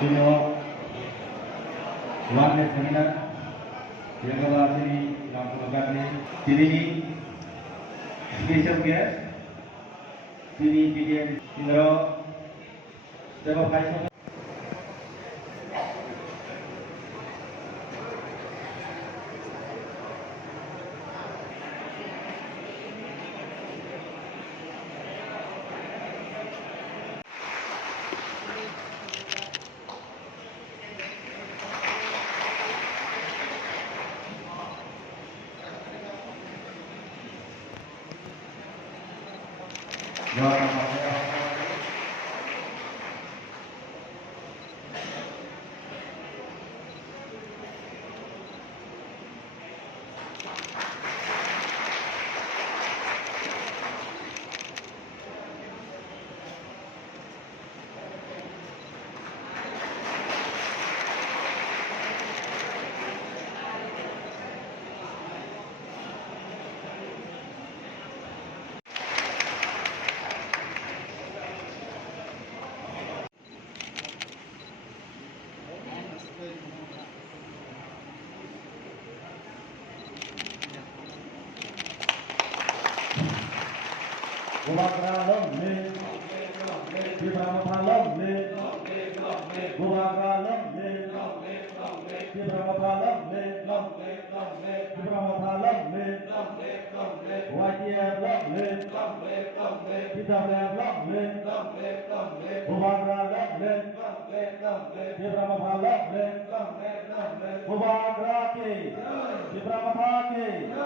Sino One Seminar yang adalah sini Lampung Agani sini special guest sini PDN Indro Dewa Kaisang Bubagralom le, Dibrahmapalom le, Bubagralom le, Dibrahmapalom le, Dibrahmapalom le, Wajiyalom le, Dibrahmapalom le, Bubagralom le, Dibrahmapalom le, Bubagrake, Dibrahmapake.